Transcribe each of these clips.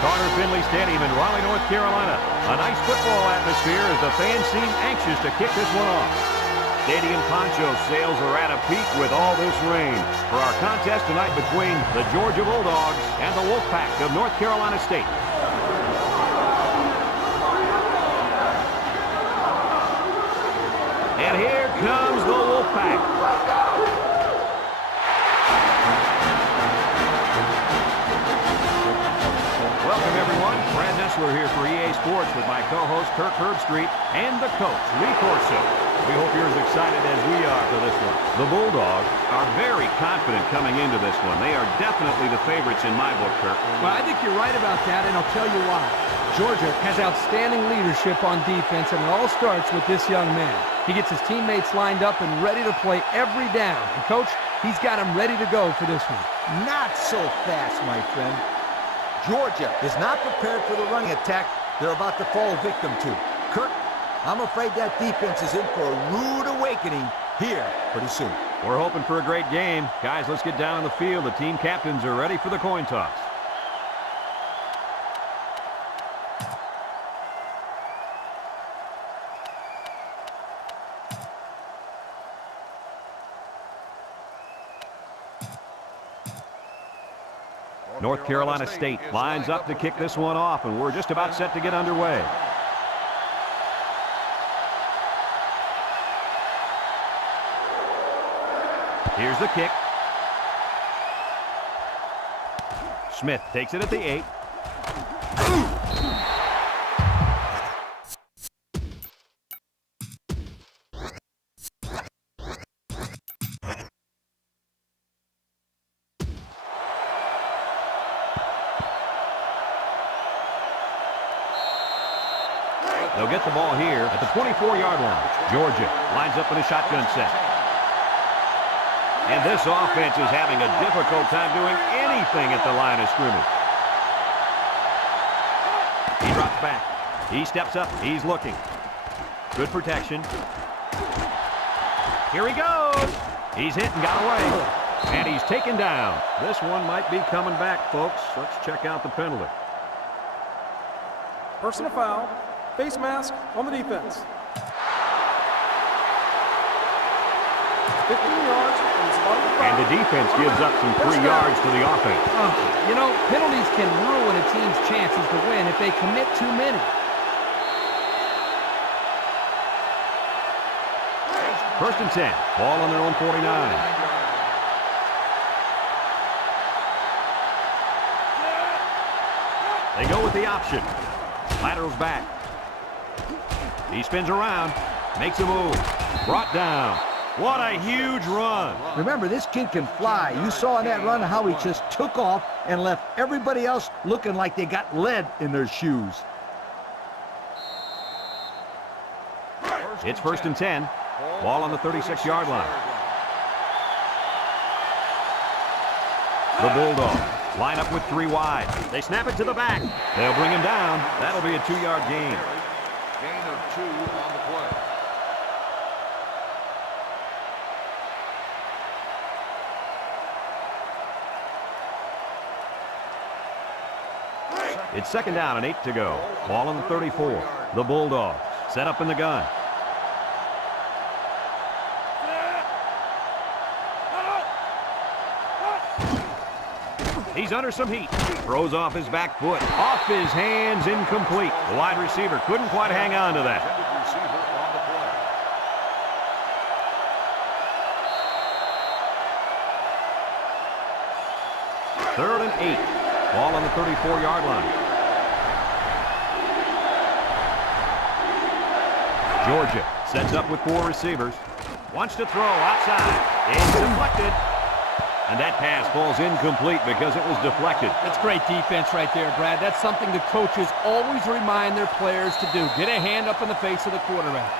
Carter Finley Stadium in Raleigh, North Carolina. A nice football atmosphere as the fans seem anxious to kick this one off. Stadium poncho sales are at a peak with all this rain. For our contest tonight between the Georgia Bulldogs and the Wolfpack of North Carolina State. And here comes the Wolfpack. Welcome, everyone. Brad Nessler here for EA Sports with my co-host Kirk Herbstreit and the coach, Lee Corso. We hope you're as excited as we are for this one. The Bulldogs are very confident coming into this one. They are definitely the favorites in my book, Kirk. Well, I think you're right about that, and I'll tell you why. Georgia has outstanding leadership on defense, and it all starts with this young man. He gets his teammates lined up and ready to play every down. And, Coach, he's got them ready to go for this one. Not so fast, my friend. Georgia is not prepared for the running attack they're about to fall victim to. Kirk, I'm afraid that defense is in for a rude awakening here pretty soon. We're hoping for a great game. Guys, let's get down on the field. The team captains are ready for the coin toss. North Carolina State lines up to kick this one off, and we're just about set to get underway. Here's the kick. Smith takes it at the 8. They'll get the ball here at the 24-yard line. Georgia lines up in a shotgun set. And this offense is having a difficult time doing anything at the line of scrimmage. He drops back. He steps up. He's looking. Good protection. Here he goes. He's hit and got away. And he's taken down. This one might be coming back, folks. Let's check out the penalty. Personal foul. Face mask on the defense. 15 yards from the spot of the foul. And the defense gives up some 3 yards to the offense. You know, penalties can ruin a team's chances to win if they commit too many. First and 10. Ball on their own 49. They go with the option. Laterals back. He spins around, makes a move, brought down. What a huge run. Remember, this kid can fly. You saw in that run how he just took off and left everybody else looking like they got lead in their shoes. It's first and 10. Ball on the 36-yard line. The Bulldogs line up with 3 wide. They snap it to the back. They'll bring him down. That'll be a 2-yard gain. Gain of 2 on the play. It's second down and 8 to go. Ball on the 34. The Bulldogs set up in the gun. He's under some heat. Throws off his back foot. Off his hands, incomplete. The wide receiver couldn't quite hang on to that. Third and 8. Ball on the 34-yard line. Georgia sets up with 4 receivers. Wants to throw outside. It's deflected. And that pass falls incomplete because it was deflected. That's great defense right there, Brad. That's something the coaches always remind their players to do. Get a hand up in the face of the quarterback.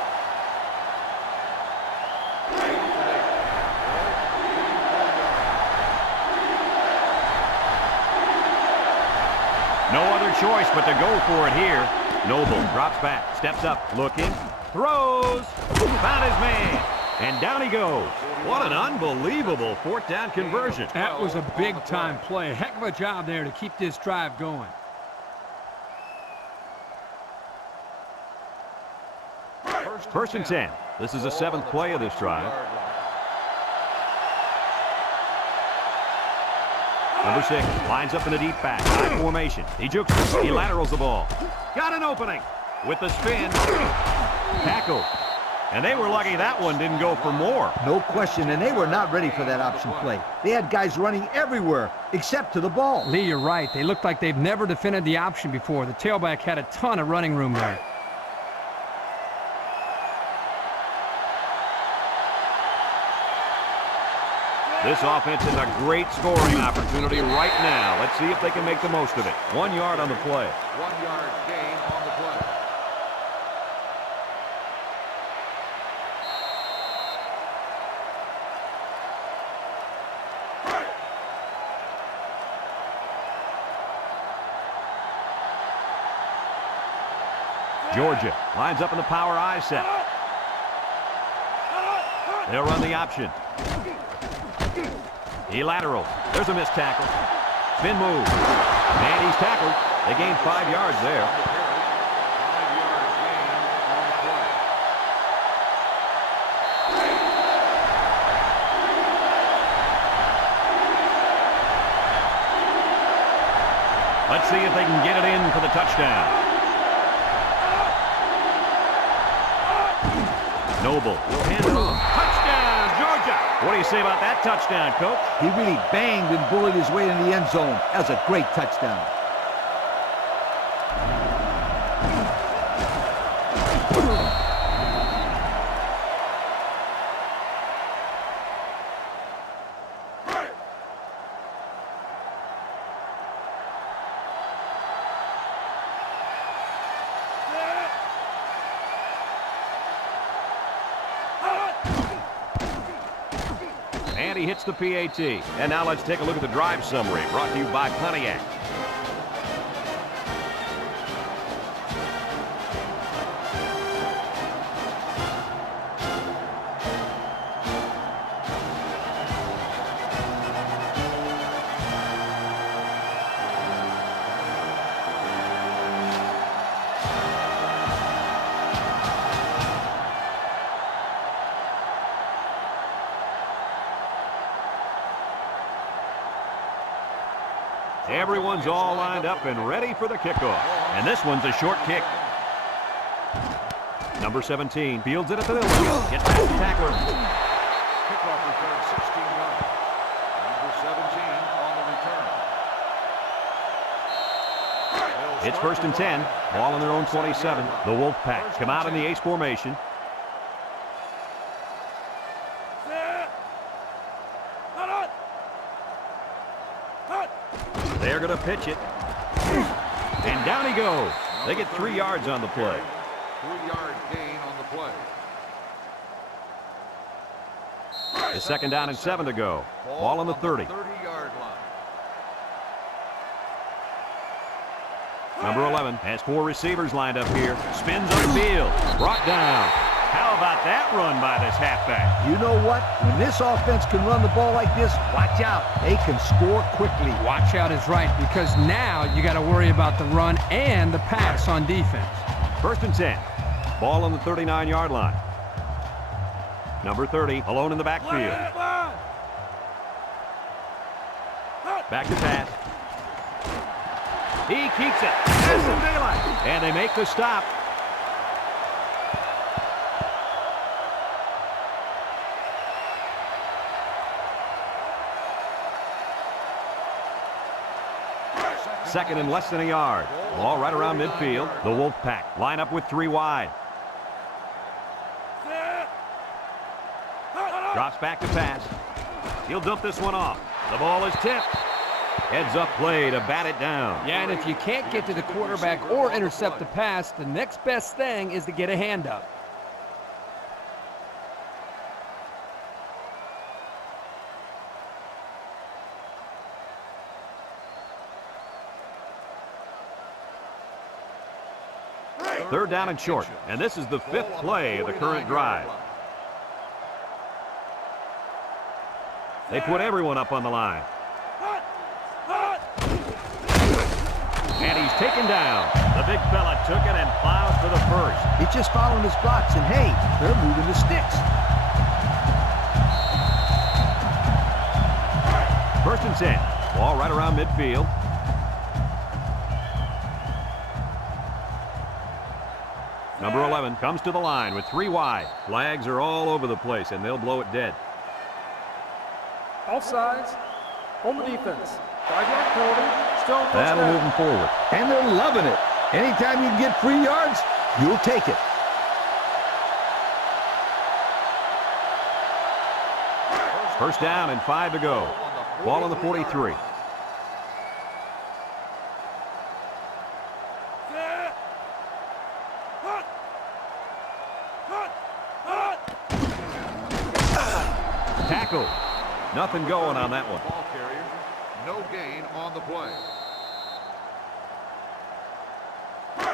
No other choice but to go for it here. Noble drops back, steps up, looking, throws, found his man, and down he goes. What an unbelievable 4th down conversion. That was a big-time play. Heck of a job there to keep this drive going. First and 10. This is the 7th play of this drive. Number 6 lines up in the deep back. High formation. He jukes it. He laterals the ball. Got an opening with the spin. Tackled. And they were lucky that one didn't go for more. No question, and they were not ready for that option play. They had guys running everywhere except to the ball. Lee, you're right. They looked like they've never defended the option before. The tailback had a ton of running room there. This offense is a great scoring opportunity right now. Let's see if they can make the most of it. 1 yard on the play. 1 yard gain on the play. Georgia lines up in the power I set. They'll run the option. He laterals. There's a missed tackle. Spin move. And he's tackled. They gained 5 yards there. 5 yards gain on the play. Let's see if they can get it in for the touchdown. Noble will hand it off. Touchdown, Georgia! What do you say about that touchdown, Coach? He really banged and bullied his way in the end zone. That was a great touchdown. And he hits the PAT. And now let's take a look at the drive summary brought to you by Pontiac. Everyone's all lined up and ready for the kickoff. And this one's a short kick. Number 17 fields it at the middle. Gets past the tackler. Kickoff return 16 yards. Number 17 on the return. It's first and 10. Ball on their own 27. The Wolfpack come out in the ace formation. They're going to pitch it. And down he goes. They get 3 yards on the play. 3-yard gain on the play. The second down and 7 to go. Ball on the 30. 30-yard line. Number 11 has 4 receivers lined up here. Spins upfield. Brought down. How about that run by this halfback? You know what? When this offense can run the ball like this, watch out. They can score quickly. Watch out is right, because now you got to worry about the run and the pass on defense. First and 10. Ball on the 39-yard line. Number 30 alone in the backfield. Back to pass. He keeps it. There's some daylight. And they make the stop. Second and less than a yard. Ball right around midfield. The Wolfpack line up with 3 wide. Drops back to pass. He'll dump this one off. The ball is tipped. Heads up play to bat it down. Yeah, and if you can't get to the quarterback or intercept the pass, the next best thing is to get a hand up. Third down and short. And this is the 5th play of the current drive. They put everyone up on the line. And he's taken down. The big fella took it and plowed for the first. He's just following his blocks, and hey, they're moving the sticks. First and 10. Ball right around midfield. Number 11 comes to the line with 3 wide. Flags are all over the place, and they'll blow it dead. Offsides. On the defense. 5-yard penalty. Still first That'll down. move them forward. And they're loving it. Anytime you can get 3 yards, you'll take it. First down and 5 to go. Ball on the 43. Tackle. Nothing going on that one. Ball carrier. No gain on the play.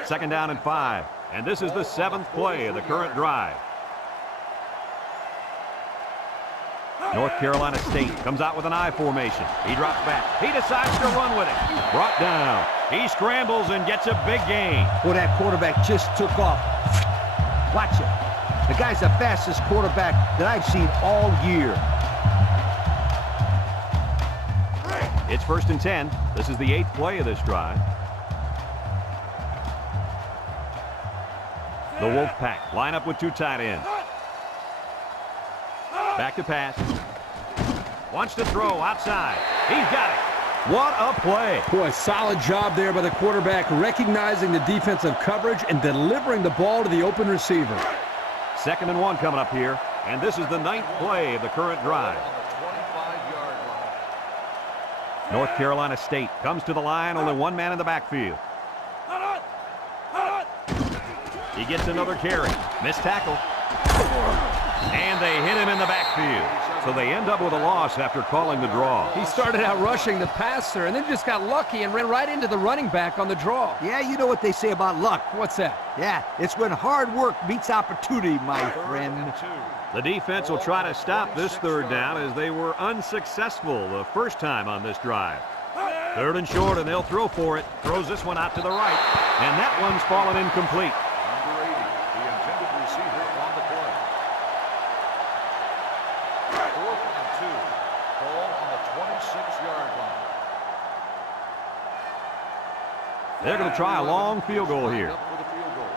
Second down and 5. And this is the 7th play of the current drive. North Carolina State comes out with an I formation. He drops back. He decides to run with it. Brought down. He scrambles and gets a big gain. Well, that quarterback just took off. Watch it. The guy's the fastest quarterback that I've seen all year. It's first and 10. This is the 8th play of this drive. The Wolfpack line up with 2 tight ends. Back to pass. Wants to throw outside. He's got it. What a play. Boy, solid job there by the quarterback, recognizing the defensive coverage and delivering the ball to the open receiver. Second and 1 coming up here. And this is the 9th play of the current drive. On the 25-yard line. North Carolina State comes to the line. Only 1 man in the backfield. He gets another carry. Missed tackle. And they hit him in the backfield. So they end up with a loss after calling the draw. He started out rushing the passer and then just got lucky and ran right into the running back on the draw. Yeah, you know what they say about luck. What's that? Yeah, it's when hard work meets opportunity, my friend. The defense will try to stop this third down as they were unsuccessful the first time on this drive. Third and short, and they'll throw for it. Throws this one out to the right. And that one's fallen incomplete. Number 80, the intended receiver on the play. 4th and 2. Ball on the 26-yard line. They're going to try a long field goal here. Up for the field goal.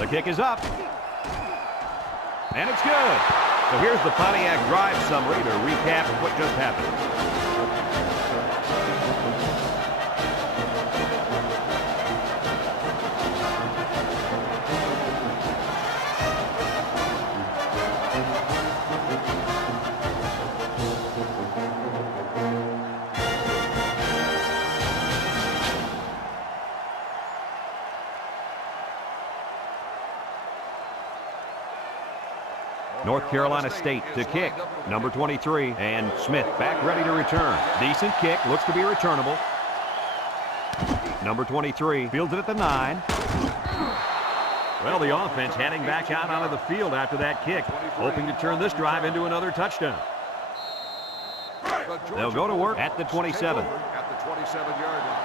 The kick is up. And it's good. So here's the Pontiac drive summary to recap what just happened. North Carolina State to kick. Number 23. And Smith back ready to return. Decent kick. Looks to be returnable. Number 23 fields it at the 9. Well, the offense heading back out onto the field after that kick, hoping to turn this drive into another touchdown. They'll go to work at the 27. At the 27-yard line.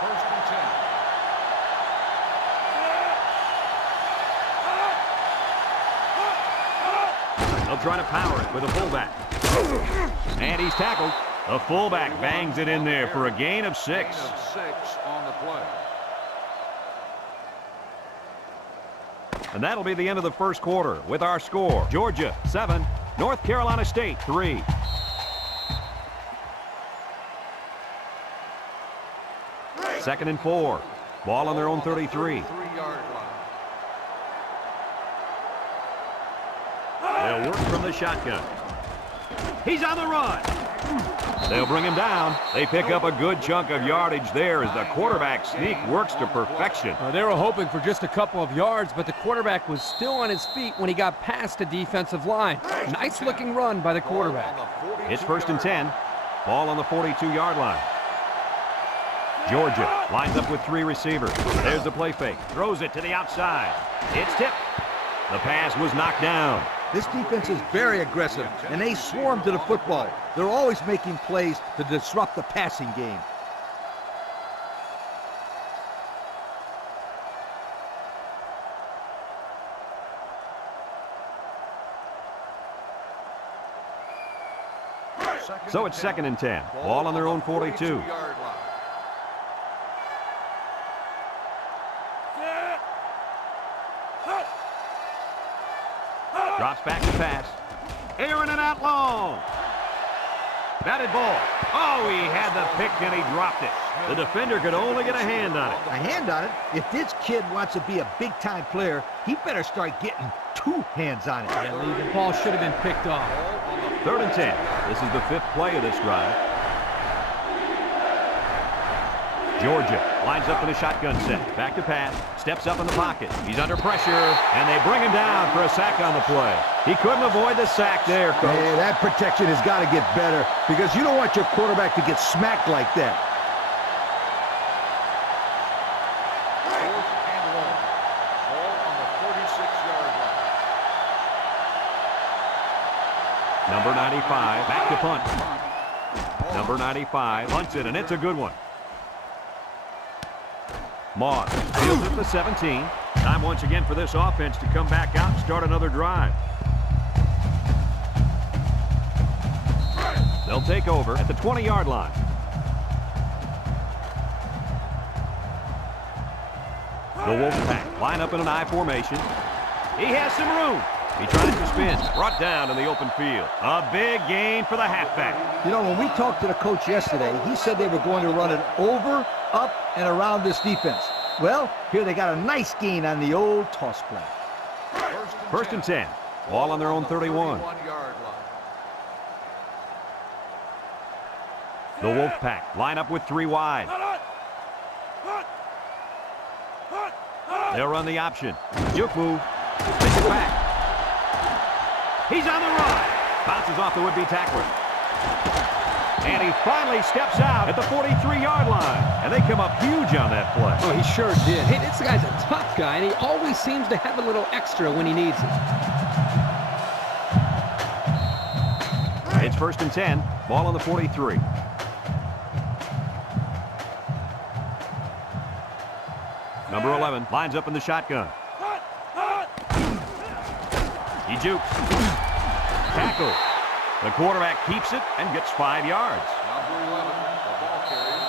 First and 10. They'll try to power it with a fullback. And he's tackled. The fullback bangs it in there for a gain of 6. Gain of 6 on the play. And that'll be the end of the first quarter with our score. Georgia 7, North Carolina State 3. Second and 4. Ball on their own 33. 3-yard line. They'll work from the shotgun. He's on the run. They'll bring him down. They pick up a good chunk of yardage there as the quarterback sneak works to perfection. They were hoping for just a couple of yards, but the quarterback was still on his feet when he got past the defensive line. Nice looking run by the quarterback. It's first and 10. Ball on the 42-yard line. Georgia lines up with 3 receivers. There's the play fake. Throws it to the outside. It's tipped. The pass was knocked down. This defense is very aggressive, and they swarm to the football. They're always making plays to disrupt the passing game. So it's 2nd and 10. Ball on their own 42. Drops back to pass. Aaron and out long. Batted ball. Oh, he had the pick and he dropped it. The defender could only get a hand on it. A hand on it? If this kid wants to be a big-time player, he better start getting 2 hands on it. Yeah, Lee, the ball should have been picked off. 3rd and 10. This is the 5th play of this drive. Georgia lines up in a shotgun set. Back to pass. Steps up in the pocket. He's under pressure, and they bring him down for a sack on the play. He couldn't avoid the sack there, Coach. Yeah, that protection has got to get better because you don't want your quarterback to get smacked like that. 4th and 1. Ball on the 36-yard line. Number 95, back to punt. Number 95 punts it, and it's a good one. Moss fields at the 17. Time once again for this offense to come back out and start another drive. They'll take over at the 20-yard line. The Wolfpack line up in an I formation. He has some room. He tries to spin. Brought down in the open field. A big gain for the halfback. You know, when we talked to the coach yesterday, he said they were going to run it over, up, and around this defense. Well, here they got a nice gain on the old toss play. 1st and 10. Ball on their own 31. 31-yard line. The Wolfpack line up with 3 wide. They'll run the option. Juke move. Take it back. He's on the run. Bounces off the would-be tackler. And he finally steps out at the 43-yard line. And they come up huge on that play. Oh, he sure did. Hey, this guy's a tough guy, and he always seems to have a little extra when he needs it. It's 1st and 10. Ball on the 43. Number 11 lines up in the shotgun. He jukes. Tackle. The quarterback keeps it and gets 5 yards. Number 11, the ball carrier.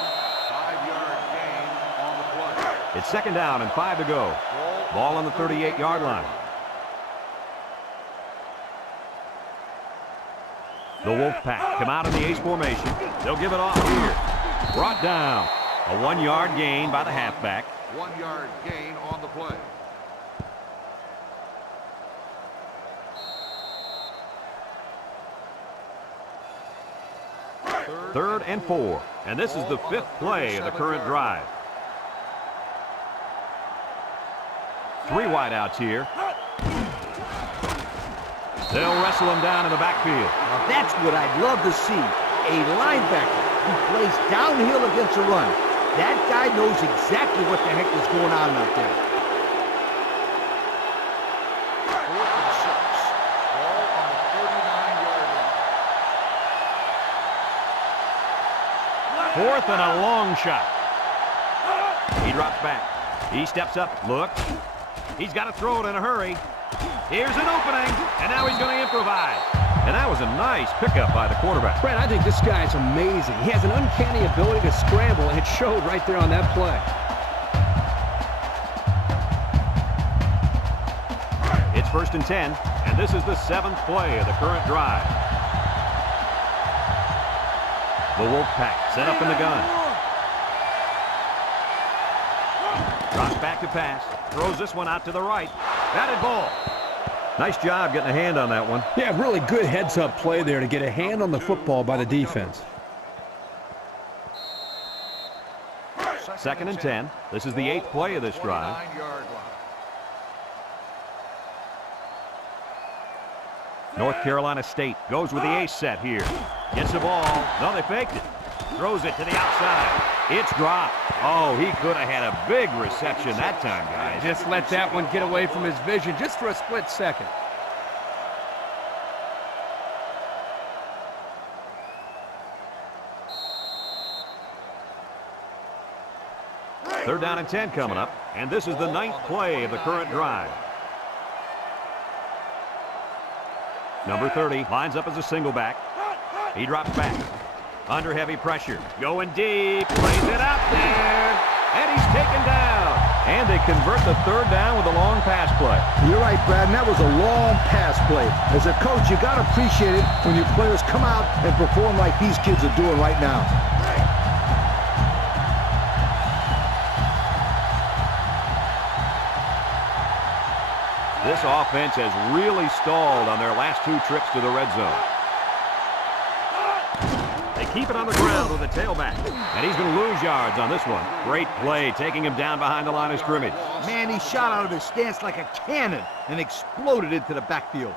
5-yard gain on the play. It's 2nd down and 5 to go. Ball on the 38-yard line. The Wolfpack come out in the ace formation. They'll give it off here. Brought down. A 1-yard gain by the halfback. 1-yard gain on the play. 3rd and 4. And this is the 5th play of the current drive. 3 wideouts here. They'll wrestle him down in the backfield. Now that's what I'd love to see. A linebacker who plays downhill against a run. That guy knows exactly what the heck is going on out there. 4th and 6. Ball on the 39-yard line. 4th and a long shot. He drops back. He steps up. Looks. He's got to throw it in a hurry. Here's an opening, and now he's going to improvise. And that was a nice pickup by the quarterback. Brad, I think this guy is amazing. He has an uncanny ability to scramble, and it showed right there on that play. It's 1st and 10, and this is the 7th play of the current drive. The Wolfpack set up in the gun. Drops back to pass. Throws this one out to the right. Batted ball. Nice job getting a hand on that one. Yeah, really good heads-up play there to get a hand on the football by the defense. 2nd and 10. This is the 8th play of this drive. 29-yard line. North Carolina State goes with the ace set here. Gets the ball. No, they faked it. Throws it to the outside. It's dropped. Oh, he could have had a big reception that time, guys. Just let that one get away from his vision just for a split second. Third down and 10 coming up, and this is the 9th play of the current drive. Number 30 lines up as a single back. He drops back. Under heavy pressure. Going deep. Plays it out there. And he's taken down. And they convert the third down with a long pass play. You're right, Brad, and that was a long pass play. As a coach, you got to appreciate it when your players come out and perform like these kids are doing right now. This offense has really stalled on their last 2 trips to the red zone. They keep it on the ground with a tailback. And he's going to lose yards on this one. Great play, taking him down behind the line of scrimmage. Man, he shot out of his stance like a cannon and exploded into the backfield.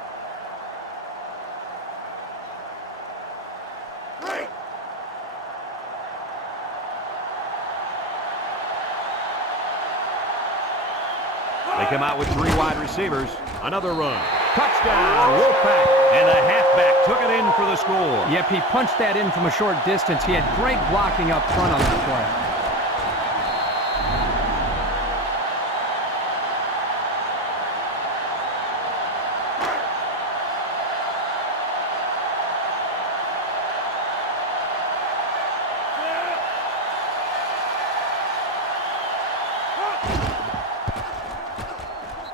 They come out with 3 wide receivers. Another run. Touchdown, Wolfpack. And the halfback took it in for the score. Yep, he punched that in from a short distance. He had great blocking up front on that play.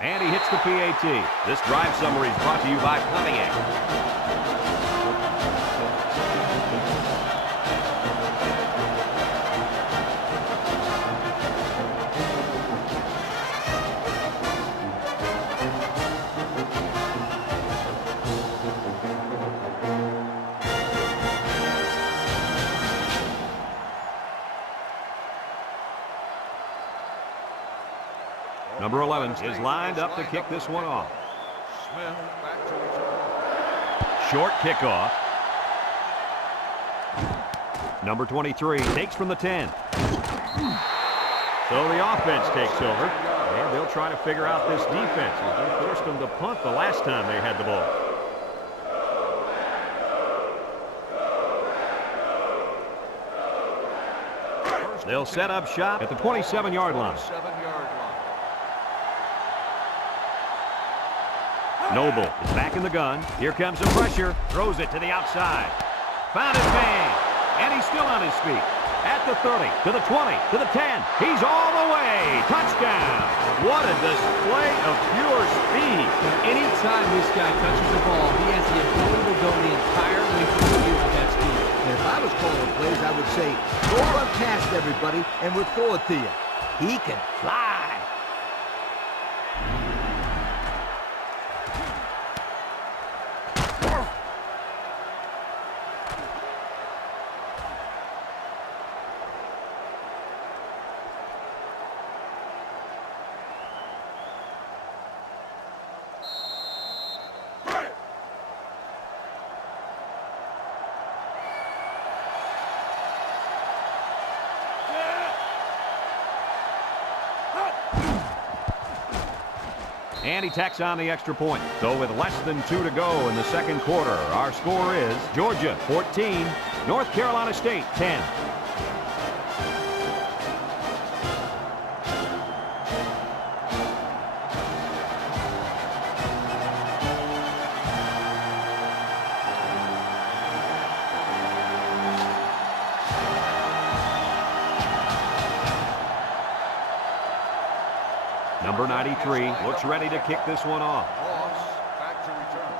And he hits the PAT. This drive summary is brought to you by Pontiac. Number 11 is lined up to kick this one off. Smith back to return. Short kickoff. Number 23 takes from the 10. So the offense takes over, and they'll try to figure out this defense. They forced them to punt the last time they had the ball. They'll set up shop at the 27-yard line. 7-yard line. Noble is back in the gun. Here comes the pressure. Throws it to the outside. Found his man. And he's still on his feet. At the 30, to the 20, to the 10. He's all the way. Touchdown. What a display of pure speed. Anytime this guy touches the ball, he has the ability to go the entire length of the field with that speed. And if I was calling plays, I would say, go run past everybody and we'll throw it to you. He can fly. And he tacks on the extra point. So with less than 2 to go in the second quarter, our score is Georgia 14, North Carolina State 10. Number 93 looks ready to kick this one off. Ross back to return.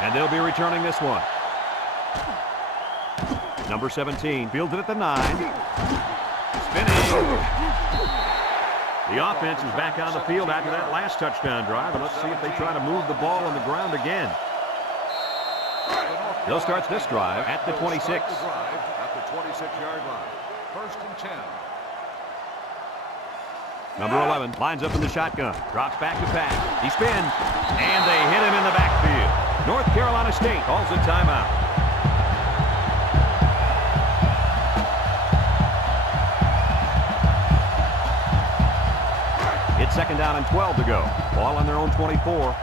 And they'll be returning this one. Number 17 fields it at the 9. Spinning. The offense is back on the field after that last touchdown drive, and let's see if they try to move the ball on the ground again. They'll start this drive at the 26. Start the drive at the 26-yard line. First and 10. Number 11 lines up in the shotgun, drops back to pass. He spins, and they hit him in the backfield. North Carolina State calls a timeout. It's second down and 12 to go. Ball on their own 24.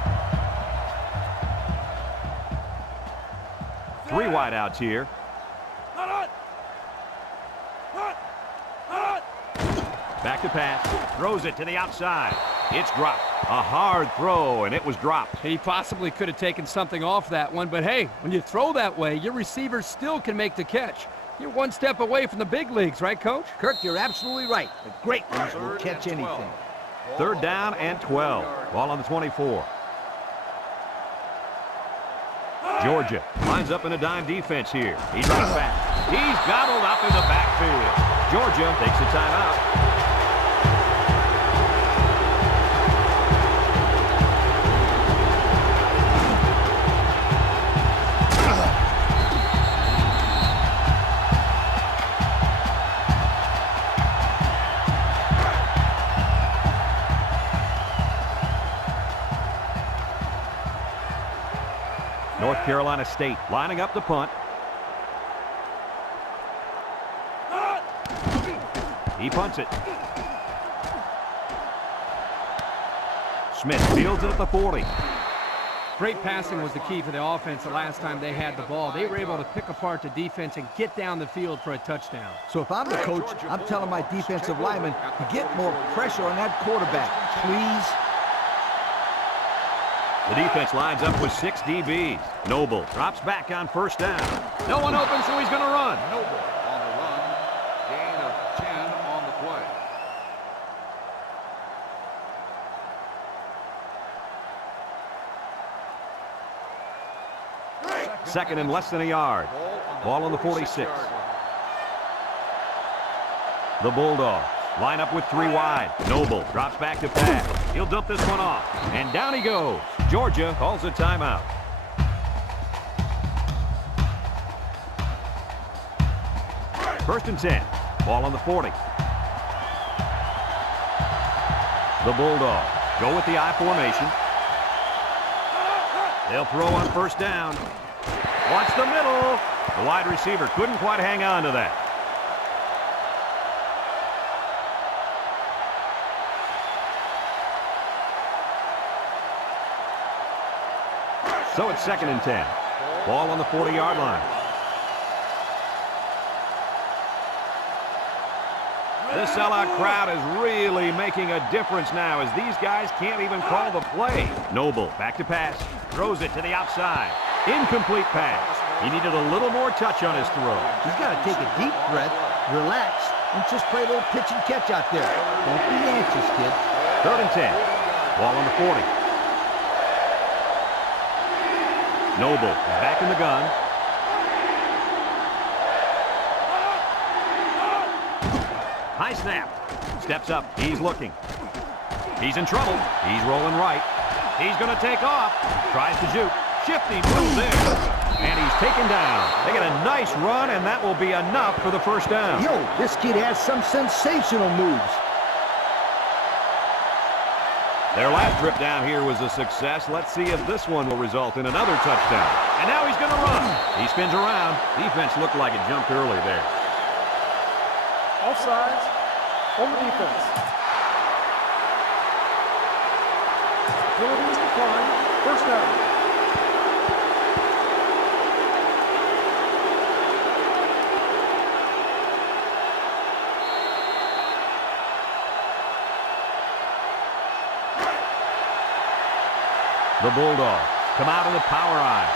3 wideouts here. Back to pass. Throws it to the outside. It's dropped. A hard throw, and it was dropped. He possibly could have taken something off that one, but hey, when you throw that way, your receivers still can make the catch. You're one step away from the big leagues, right, Coach? Kirk, you're absolutely right. The great ones will catch anything. Third down and 12. Ball on the 24. Georgia lines up in a dime defense here. He drops back. He's gobbled up in the backfield. Georgia takes a timeout. North Carolina State lining up the punt. He punts it. Smith fields it at the 40. Great passing was the key for the offense the last time they had the ball. They were able to pick apart the defense and get down the field for a touchdown. So if I'm the coach, I'm telling my defensive linemen to get more pressure on that quarterback, please. The defense lines up with 6 DBs. Noble drops back on first down. No one open, so he's going to run. Noble on the run. Gain of 10 on the play. Second and less than a yard. Ball on the 46. The Bulldogs line up with 3 wide. Noble drops back to pass. He'll dump this one off. And down he goes. Georgia calls a timeout. First and 10. Ball on the 40. The Bulldogs go with the I formation. They'll throw on first down. Watch the middle. The wide receiver couldn't quite hang on to that. So it's second and 10. Ball on the 40-yard line. This sellout crowd is really making a difference now as these guys can't even call the play. Noble back to pass. Throws it to the outside. Incomplete pass. He needed a little more touch on his throw. He's got to take a deep breath, relax, and just play a little pitch and catch out there. Don't be anxious, kid. Third and 10. Ball on the 40. Noble is back in the gun. High snap. Steps up. He's looking. He's in trouble. He's rolling right. He's going to take off. Tries to shoot. Shifty move there. And he's taken down. They get a nice run, and that will be enough for the first down. Yo, this kid has some sensational moves. Their last trip down here was a success. Let's see if this one will result in another touchdown. And now he's going to run. He spins around. Defense looked like it jumped early there. Offsides on the defense. Penalties declined. First down. The Bulldogs come out in the power eye.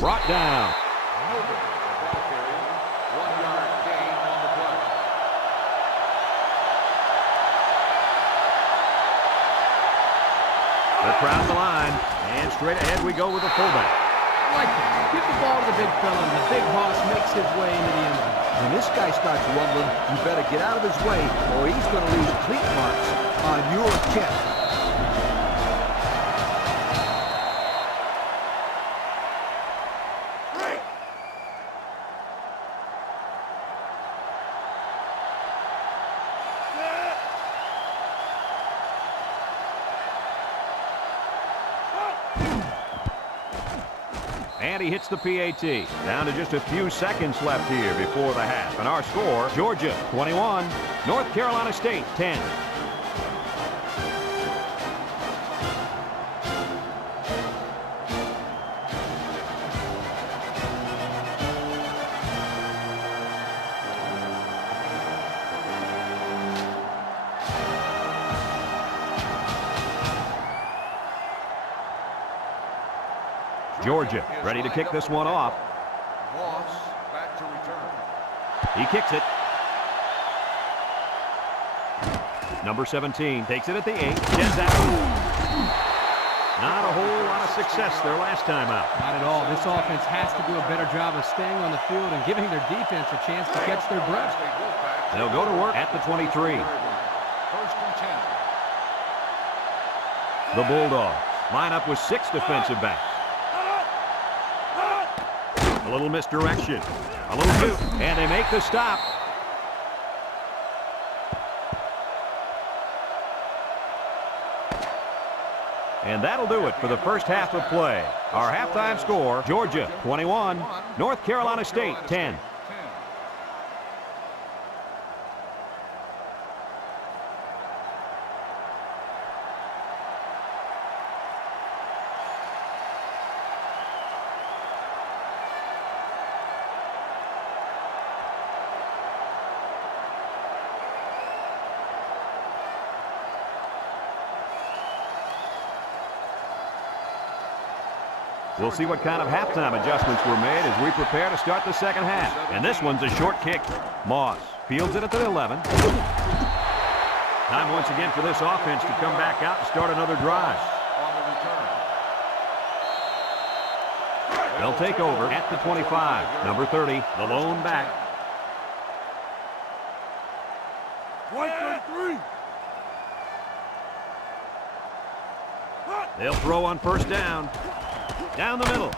Brought down. Noble, the ball carrier. 1-yard gain on the play. They're crowd the line, and straight ahead we go with the fullback. I like that. Give the ball to the big fella, and the big hoss makes his way into the end zone. When this guy starts rumbling, you better get out of his way, or he's going to leave cleat marks on your chest. And he hits the PAT. Down to just a few seconds left here before the half. And our score, Georgia 21, North Carolina State 10. Georgia ready to kick this one off. Moss back to return. He kicks it. Number 17 takes it at the 8. Sends that. Not a whole lot of success their last time out. Not at all. This offense has to do a better job of staying on the field and giving their defense a chance to catch their breath. They'll go to work at the 23. First and 10. The Bulldogs line up with 6 defensive backs. A little misdirection. A little juke. And they make the stop. And that'll do it for the first half of play. Our halftime score, Georgia 21, North Carolina State 10. We'll see what kind of halftime adjustments were made as we prepare to start the second half. And this one's a short kick. Moss fields it at the 11. Time once again for this offense to come back out and start another drive. On the return. They'll take over at the 25. Number 30, the lone back. They'll throw on first down. Down the middle.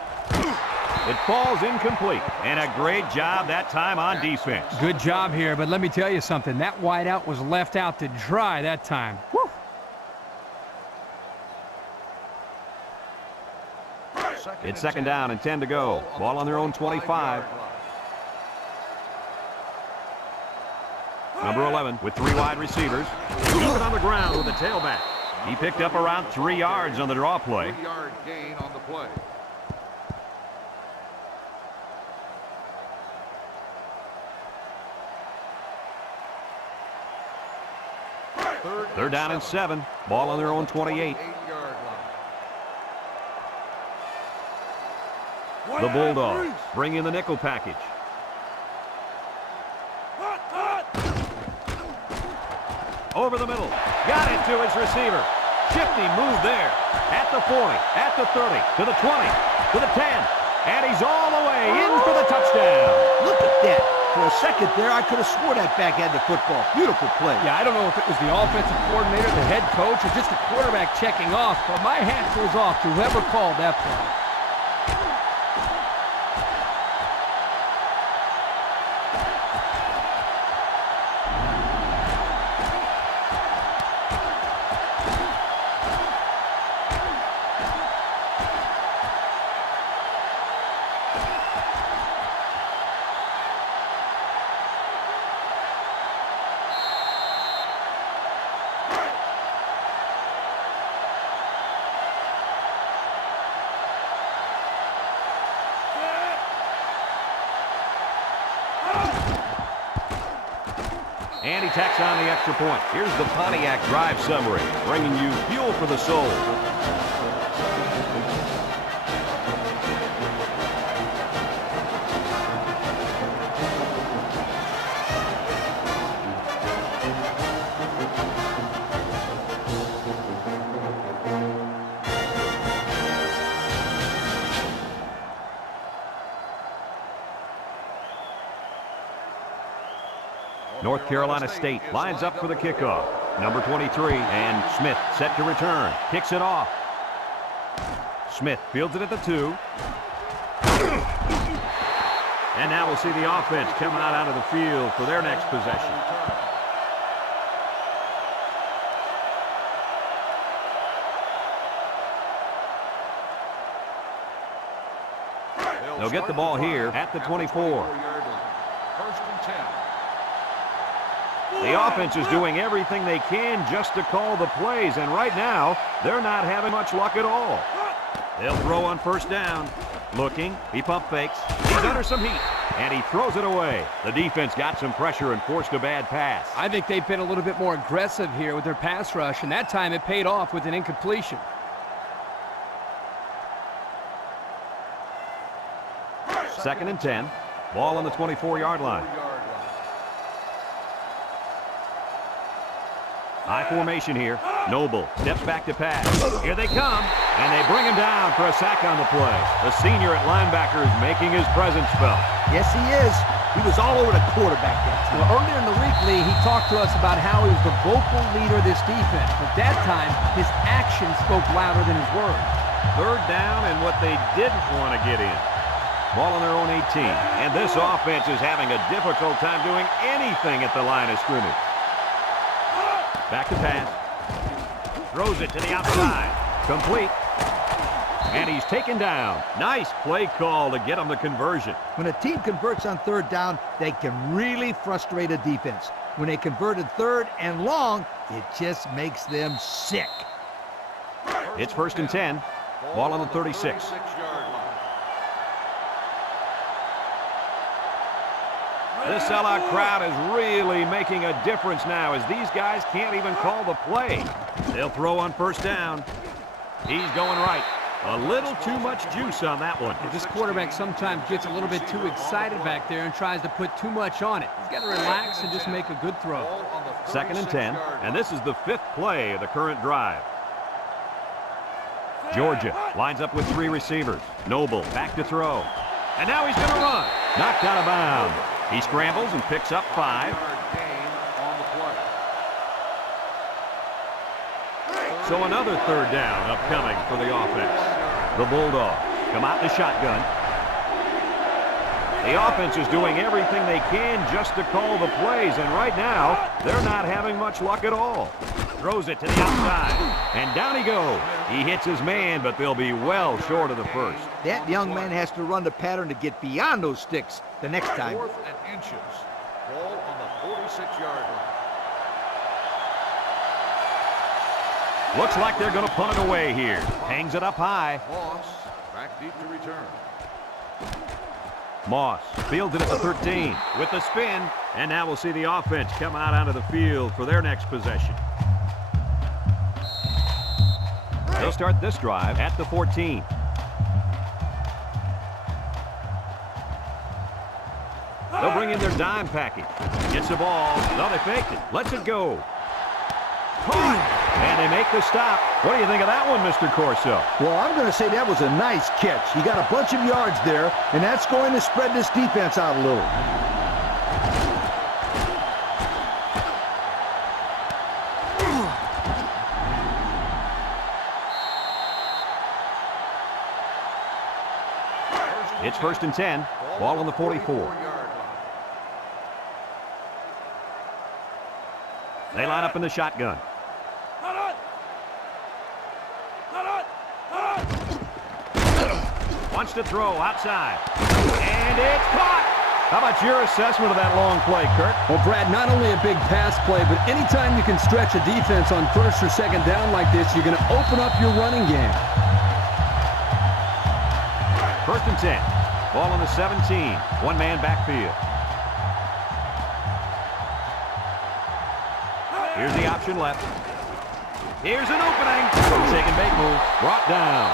It falls incomplete. And a great job that time on defense. Good job here, but let me tell you something. That wideout was left out to dry that time. Woo! It's second down and 10 to go. Ball on their own 25. Number 11 with 3 wide receivers. Keep it on the ground with the tailback. He picked up around 3 yards on the draw play. 3-yard gain on the play. They're down and 7. Ball on their own 28. 8-yard line. The Bulldogs bring in the nickel package. Over the middle. Got it to his receiver. Shifty move there. At the 40, at the 30, to the 20, to the 10. And he's all the way in for the touchdown. Look at that. For a second there, I could have swore that back had the football. Beautiful play. Yeah, I don't know if it was the offensive coordinator, the head coach, or just the quarterback checking off, but my hat goes off to whoever called that play. And he tacks on the extra point. Here's the Pontiac drive summary, bringing you fuel for the soul. North Carolina State lines up for the kickoff. Number 23, and Smith set to return. Kicks it off. Smith fields it at the 2. And now we'll see the offense come out onto the field for their next possession. They'll get the ball here at the 24. First and 10. The offense is doing everything they can just to call the plays, and right now, they're not having much luck at all. They'll throw on first down. Looking, he pump fakes. He's under some heat, and he throws it away. The defense got some pressure and forced a bad pass. I think they've been a little bit more aggressive here with their pass rush, and that time it paid off with an incompletion. 2nd and 10. Ball on the 24-yard line. High formation here. Noble steps back to pass. Here they come, and they bring him down for a sack on the play. The senior at linebacker is making his presence felt. Yes, he is. He was all over the quarterback that time. Well, earlier in the week, Lee, he talked to us about how he was the vocal leader of this defense. But that time, his actions spoke louder than his words. 3rd down and what they didn't want to get in. Ball on their own 18. And this offense is having a difficult time doing anything at the line of scrimmage. Back to pass. Throws it to the outside. Complete. And he's taken down. Nice play call to get him the conversion. When a team converts on 3rd down, they can really frustrate a defense. When they converted 3rd and long, it just makes them sick. It's 1st and 10. Ball on the 36. This sellout crowd is really making a difference now as these guys can't even call the play. They'll throw on 1st down. He's going right. A little too much juice on that one. This quarterback sometimes gets a little bit too excited back there and tries to put too much on it. He's got to relax and just make a good throw. 2nd and 10, and this is the 5th play of the current drive. Georgia lines up with 3 receivers. Noble back to throw. And now he's going to run. Knocked out of bounds. He scrambles and picks up 5. So another 3rd down upcoming for the offense. The Bulldogs come out in the shotgun. The offense is doing everything they can just to call the plays, and right now, they're not having much luck at all. Throws it to the outside, and down he goes. He hits his man, but they'll be well short of the 1st. That young man has to run the pattern to get beyond those sticks the next time. 4th and inches. Ball on the 46-yard line. Looks like they're going to punt it away here. Hangs it up high. Moss back deep to return. Moss fields it at the 13 with the spin, and now we'll see the offense come out onto the field for their next possession. They'll start this drive at the 14. They'll bring in their dime package. Gets the ball. No, they faked it. Lets it go. Caught. And they make the stop. What do you think of that one, Mr. Corso? Well, I'm going to say that was a nice catch. He got a bunch of yards there, and that's going to spread this defense out a little. It's 1st and 10. Ball on the 44. They line up in the shotgun. Wants to throw outside. And it's caught. How about your assessment of that long play, Kurt? Well, Brad, not only a big pass play, but anytime you can stretch a defense on 1st or 2nd down like this, you're going to open up your running game. 1st and 10. Ball on the 17. One-man backfield. Here's the option left. Here's an opening. Shake and bake move. Brought down.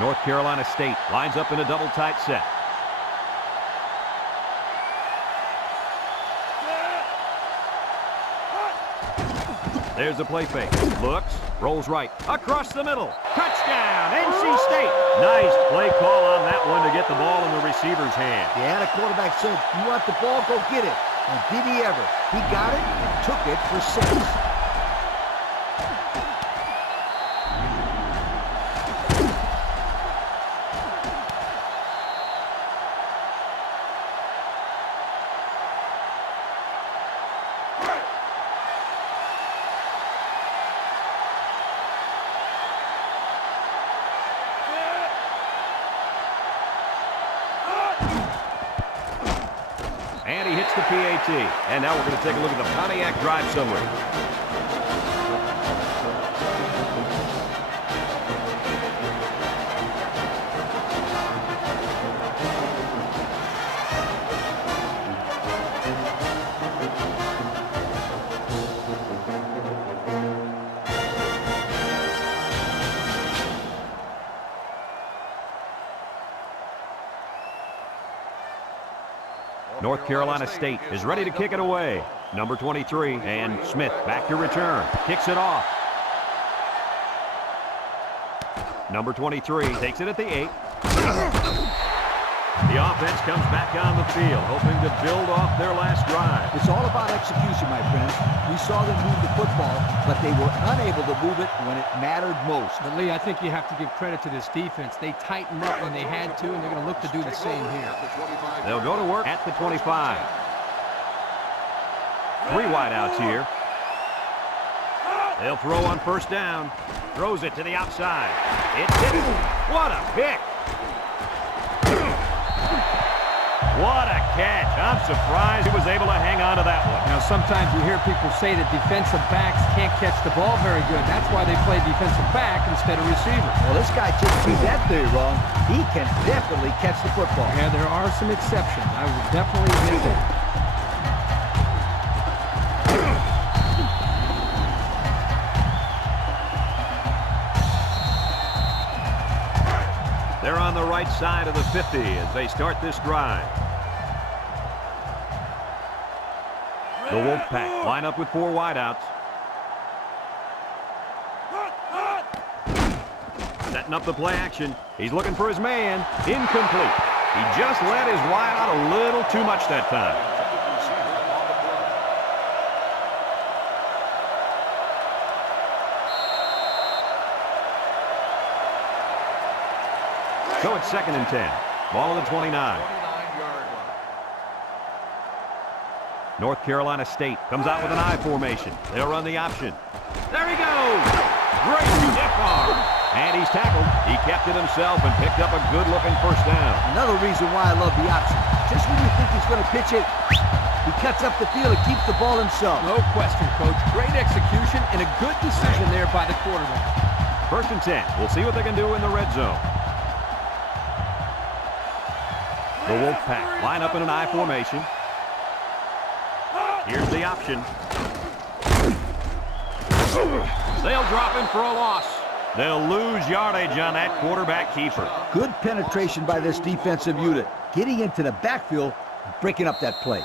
North Carolina State lines up in a double tight set. There's the play fake. Looks, rolls right, across the middle. Touchdown, NC State. Nice play call on that one to get the ball in the receiver's hand. Yeah, the quarterback said, you want the ball, go get it. And did he ever? He got it and took it for 6. And he hits the PAT. And now we're going to take a look at the Pontiac drive summary. North Carolina State is ready to kick it away. Number 23, and Smith back to return. Kicks it off. Number 23 takes it at the 8. The offense comes back on the field, hoping to build off their last drive. It's all about execution, my friends. We saw them move the football, but they were unable to move it when it mattered most. But Lee, I think you have to give credit to this defense. They tightened up when they had to, and they're going to look to do the same here. They'll go to work at the 25. 3 wideouts here. They'll throw on first down. Throws it to the outside. It's hit. What a pick. What a catch. I'm surprised he was able to hang on to that one. Now, sometimes you hear people say that defensive backs can't catch the ball very good. That's why they play defensive back instead of receiver. Well, this guy just proved that theory wrong. He can definitely catch the football. Yeah, there are some exceptions. I would definitely admit that. They're on the right side of the 50 as they start this drive. The Wolfpack line up with 4 wideouts. Setting up the play action. He's looking for his man. Incomplete. He just let his wide out a little too much that time. So it's 2nd and 10. Ball on the 29. North Carolina State comes out with an I formation. They'll run the option. There he goes! Great stiff arm. And he's tackled. He kept it himself and picked up a good-looking first down. Another reason why I love the option. Just when you think he's going to pitch it, he cuts up the field and keeps the ball himself. No question, Coach. Great execution and a good decision there by the quarterback. 1st and 10. We'll see what they can do in the red zone. The Wolfpack line up in an I formation. Here's the option. They'll drop him for a loss. They'll lose yardage on that quarterback keeper. Good penetration by this defensive unit. Getting into the backfield, breaking up that play.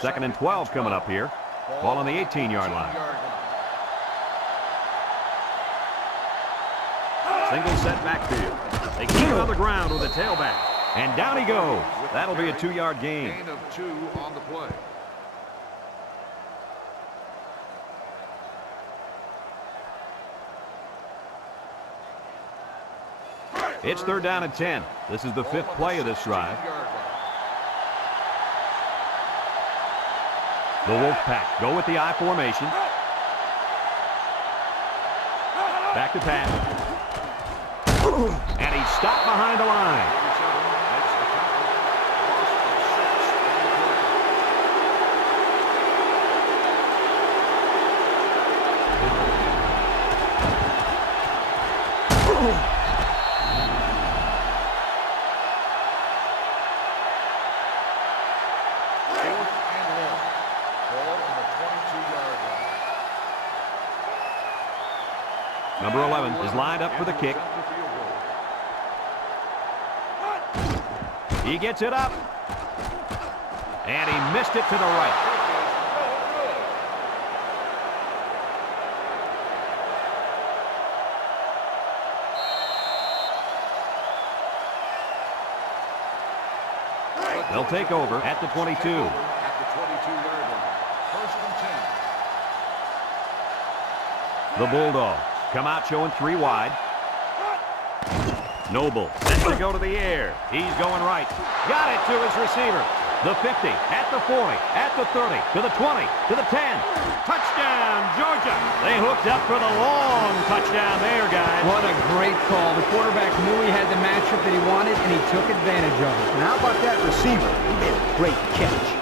2nd and 12 coming up here. Ball on the 18-yard line. Single set backfield. They keep it on the ground with a tailback. And down he goes. That'll be a 2-yard gain. Gain of 2 on the play. It's 3rd down and 10. This is the 5th play of this drive. The Wolfpack go with the I formation. Back to pass. And he's stopped behind the line. Number 11 is lined up for the kick. He gets it up. And he missed it to the right. They'll take over at the 22. At the 22-yard line. 1st and 10. The Bulldogs come out showing 3 wide. Noble set to go to the air. He's going right. Got it to his receiver. The 50, at the 40, at the 30, to the 20, to the 10. Touchdown, Georgia. They hooked up for the long touchdown there, guys. What a great call. The quarterback knew he had the matchup that he wanted, and he took advantage of it. And how about that receiver? He made a great catch.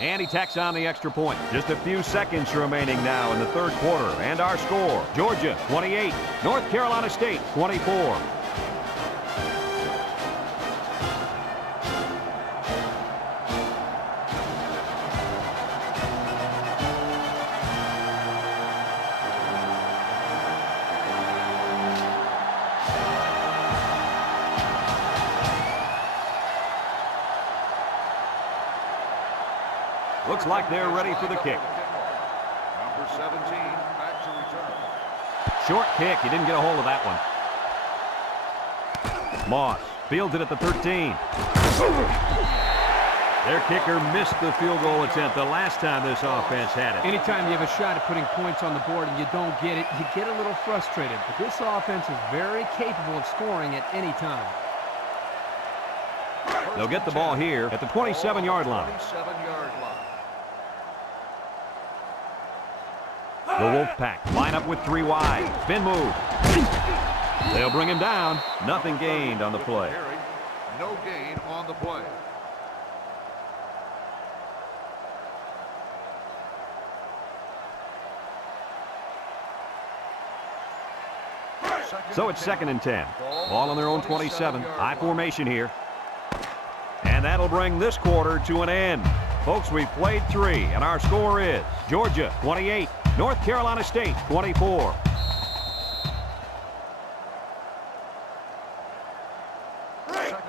And he tacks on the extra point. Just a few seconds remaining now in the third quarter. And our score, Georgia 28, North Carolina State 24. Looks like they're ready for the kick. Number 17 back to return. Short kick. He didn't get a hold of that one. Moss fields it at the 13. Their kicker missed the field goal attempt the last time this offense had it. Anytime you have a shot at putting points on the board and you don't get it, you get a little frustrated. But this offense is very capable of scoring at any time. They'll get the ball here at the 27-yard line. 27-yard line. The Wolfpack line up with 3 wide. Spin move. They'll bring him down. Nothing gained on the play. No gain on the play. So it's 2nd and 10. Ball on their own 27. High formation here. And that'll bring this quarter to an end. Folks, we've played 3, and our score is Georgia 28, North Carolina State 24.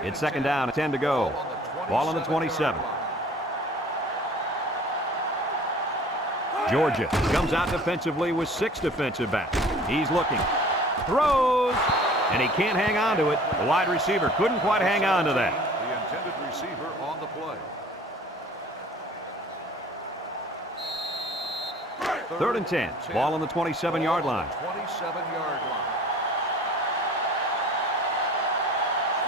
It's 2nd down, 10 to go. Ball on the 27. Georgia comes out defensively with 6 defensive backs. He's looking. Throws. And he can't hang on to it. The wide receiver couldn't quite hang on to that. The intended receiver on the play. 3rd and 10. Ball on the 27-yard line. 27-yard line.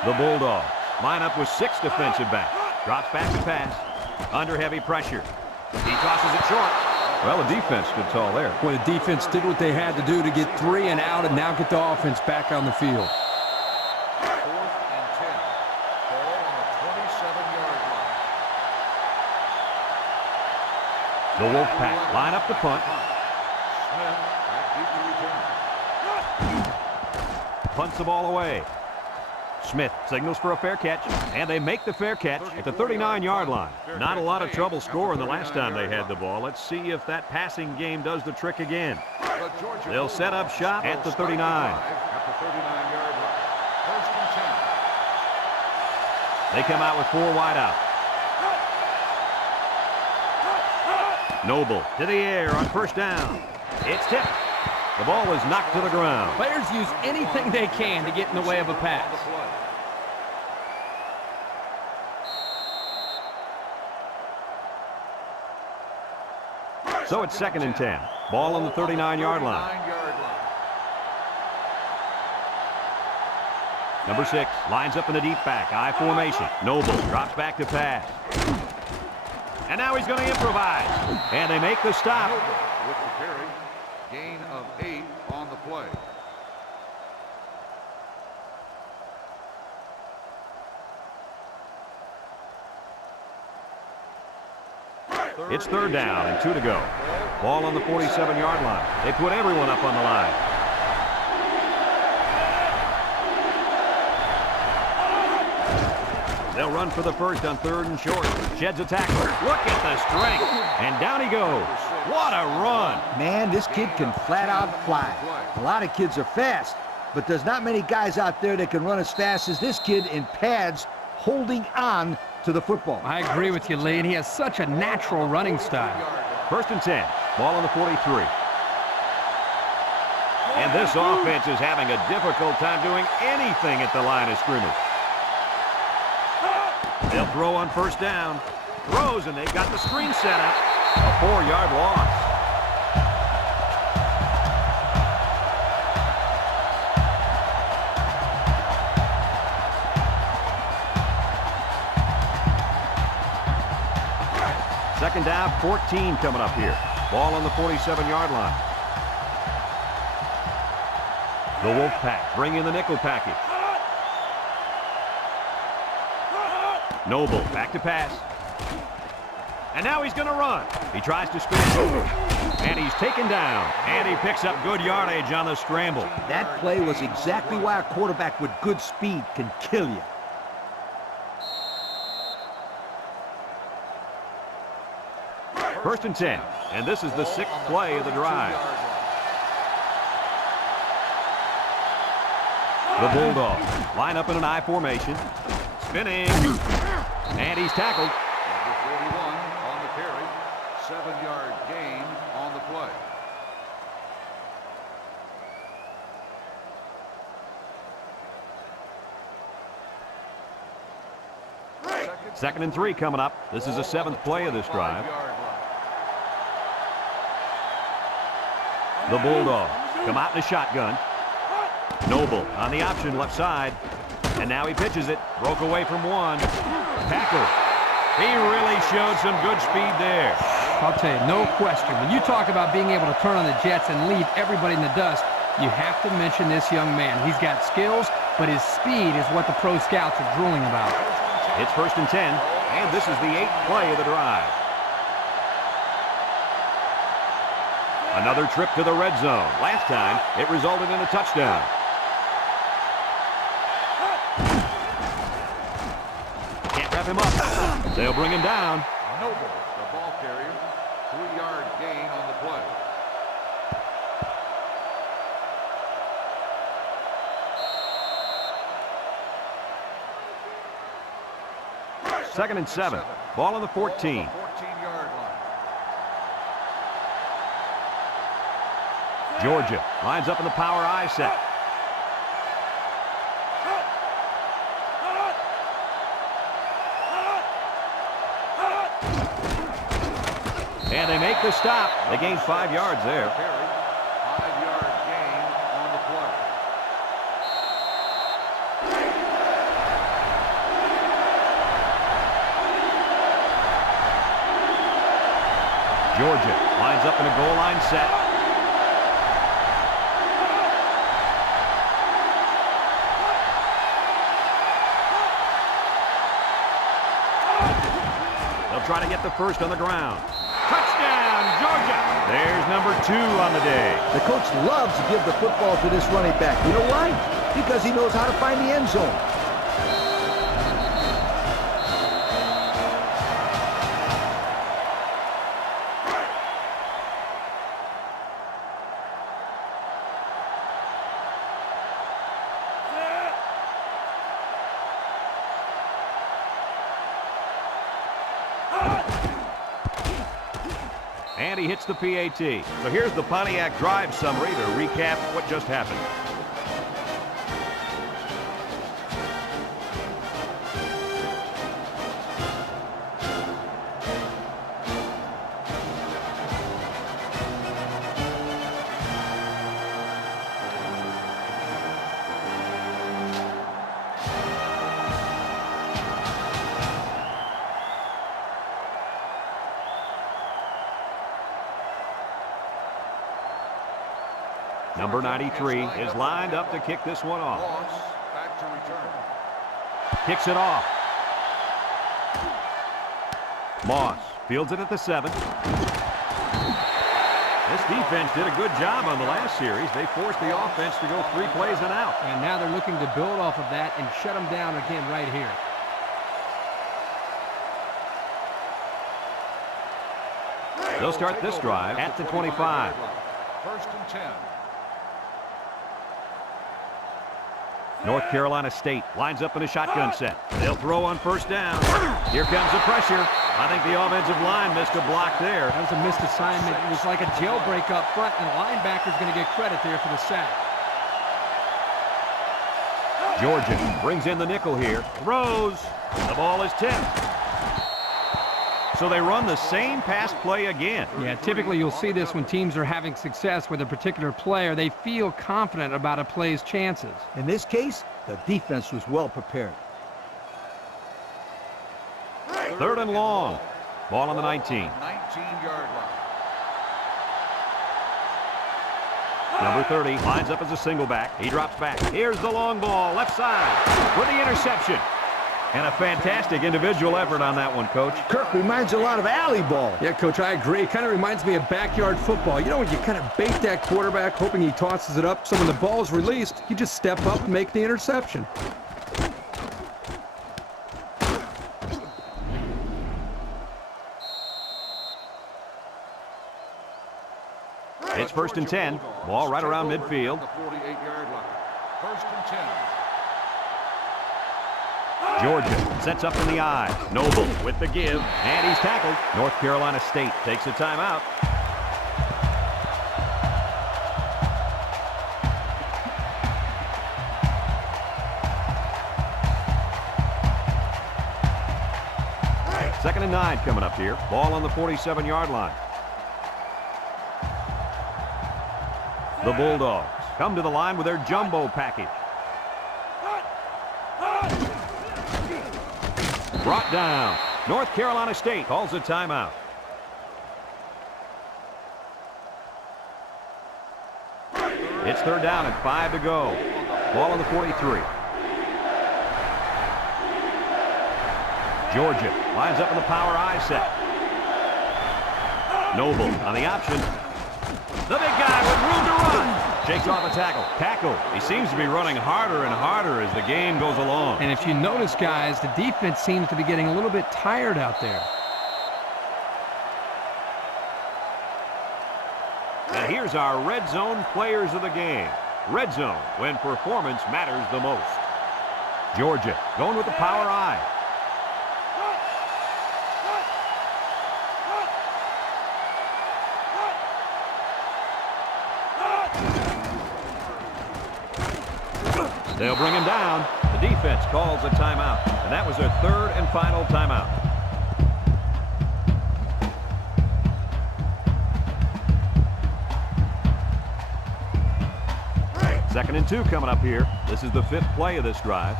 The Bulldogs line up with 6 defensive backs. Drops back to pass. Under heavy pressure. He tosses it short. Well, the defense stood tall there. Well, the defense did what they had to do to get 3 and out and now get the offense back on the field. 4th and 10. Ball on the 27-yard line. The Wolfpack line up the punt. Smith back deep to return. Punts the ball away. Smith signals for a fair catch, and they make the fair catch at the 39-yard line. Not a lot of trouble scoring the last time they had the ball. Let's see if that passing game does the trick again. They'll set up shop at the 39. At the 39-yard line. 1st and 10. They come out with 4 wide out. Noble to the air on 1st down. It's tipped. The ball is knocked to the ground. Players use anything they can to get in the way of a pass. So it's 2nd and 10. Ball on the 39-yard line. Number 6 lines up in the deep back. I formation. Noble drops back to pass. And now he's going to improvise. And they make the stop. Noble with the carry. Gain of 8 on the play. It's 3rd down and 2 to go. Ball on the 47-yard line. They put everyone up on the line. They'll run for the 1st on 3rd and short. Sheds a tackler. Look at the strength. And down he goes. What a run. Man, this kid can flat out fly. A lot of kids are fast, but there's not many guys out there that can run as fast as this kid in pads holding on to the football. I agree with you, Lee, and he has such a natural running style. 1st and 10. Ball on the 43. And this offense is having a difficult time doing anything at the line of scrimmage. They'll throw on 1st down. Throws, and they've got the screen set up. A 4-yard loss. Second down, 14 coming up here. Ball on the 47-yard line. The Wolfpack bring in the nickel package. Noble back to pass. And now he's going to run. He tries to spin it over. And he's taken down. And he picks up good yardage on the scramble. That play was exactly why a quarterback with good speed can kill you. First and 10. And this is the 6th play of the drive. The Bulldogs line up in an I formation. Spinning. And he's tackled. Number 41 on the carry. 7-yard gain on the play. Second and 3 coming up. This is the 7th play of this drive. The Bulldogs come out in a shotgun. Noble on the option left side. And now he pitches it. Broke away from one. Tackle. He really showed some good speed there. I'll tell you, no question. When you talk about being able to turn on the jets and leave everybody in the dust, you have to mention this young man. He's got skills, but his speed is what the pro scouts are drooling about. It's first and 10, and this is the 8th play of the drive. Another trip to the red zone. Last time, it resulted in a touchdown. Can't wrap him up. They'll bring him down. Noble, the ball carrier. 3-yard gain on the play. Second and 7. Ball on the 14. 14-yard line. Georgia lines up in the power I set. And they make the stop. They gain 5 yards there. 5-yard gain on the play. Georgia lines up in a goal line set. They'll try to get the first on the ground. Touchdown, Georgia! There's number 2 on the day. The coach loves to give the football to this running back. You know why? Because he knows how to find the end zone. And he hits the PAT. So here's the Pontiac drive summary to recap what just happened. Number 93 is lined up to kick this one off. Moss back to return. Kicks it off. Moss fields it at the 7. This defense did a good job on the last series. They forced the offense to go 3 plays and out. And now they're looking to build off of that and shut them down again right here. They'll start this drive at the 25. First and 10. North Carolina State lines up in a shotgun set. They'll throw on first down. Here comes the pressure. I think the offensive line missed a block there. That was a missed assignment. It was like a jailbreak up front, and the linebacker's going to get credit there for the sack. Georgia brings in the nickel here. Throws. The ball is tipped. So they run the same pass play again. Yeah, typically you'll see this when teams are having success with a particular player. They feel confident about a play's chances. In this case, the defense was well prepared. Third and long. Ball on the 19. 19-yard line. Number 30 lines up as a single back. He drops back. Here's the long ball, left side, for the interception. And a fantastic individual effort on that one, Coach. Kirk reminds you a lot of alley ball. Yeah, Coach, I agree. It kind of reminds me of backyard football. You know, when you kind of bait that quarterback, hoping he tosses it up, so when the ball's released, you just step up and make the interception. It's 1st and 10. Ball right around midfield. The 48-yard line. 1st and 10. Georgia sets up in the eye. Noble with the give, and he's tackled. North Carolina State takes a timeout. Second and 9 coming up here. Ball on the 47-yard line. The Bulldogs come to the line with their jumbo package. Brought down. North Carolina State calls a timeout. It's 3rd down and 5 to go. Ball on the 43. Georgia lines up in the power I set. Noble on the option. The big guy with room to run. Shakes off a tackle. Tackle. He seems to be running harder and harder as the game goes along. And if you notice, guys, the defense seems to be getting a little bit tired out there. And here's our red zone players of the game. Red zone, when performance matters the most. Georgia going with the power I. They'll bring him down. The defense calls a timeout. And that was their 3rd and final timeout. Second and 2 coming up here. This is the 5th play of this drive.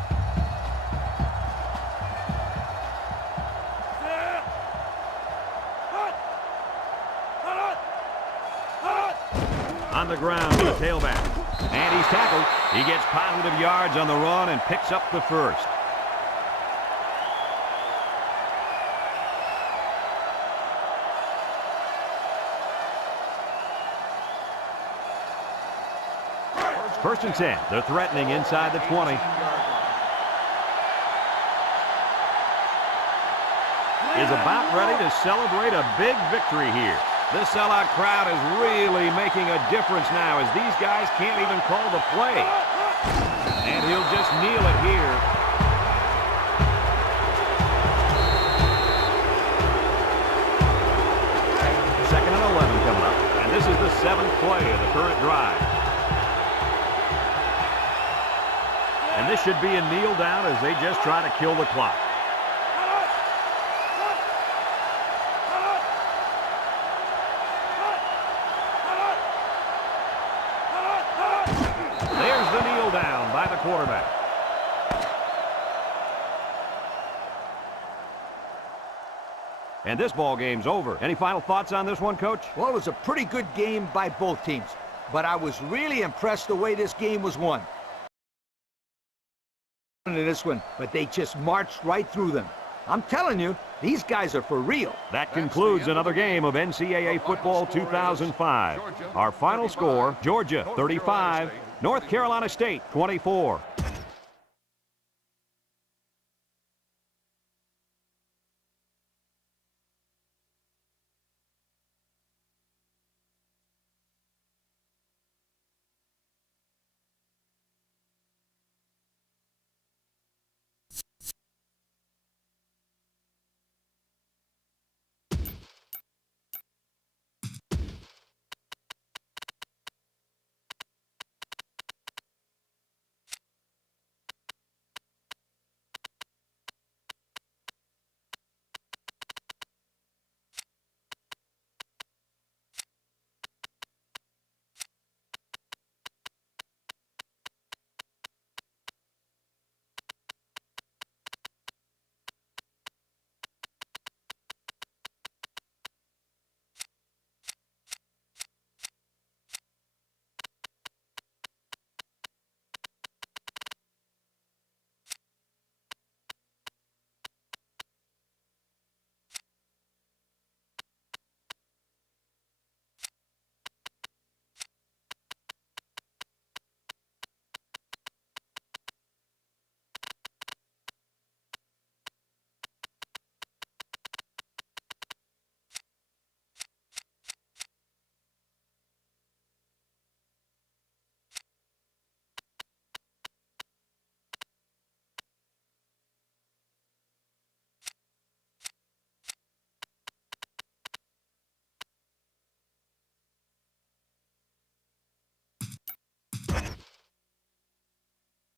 On the ground to the tailback. And he's tackled. He gets positive yards on the run and picks up the 1st. First and 10. They're threatening inside the 20. Is about ready to celebrate a big victory here. This sellout crowd is really making a difference now as these guys can't even call the play. And he'll just kneel it here. Second and 11 coming up. And this is the 7th play of the current drive. And this should be a kneel down as they just try to kill the clock. Quarterback. And this ball game's over. Any final thoughts on this one, Coach? Well, it was a pretty good game by both teams, but I was really impressed the way this game was won. In this one, but they just marched right through them. I'm telling you, these guys are for real. That concludes another game of NCAA football 2005. Our final score, Georgia 35, North Carolina State 24.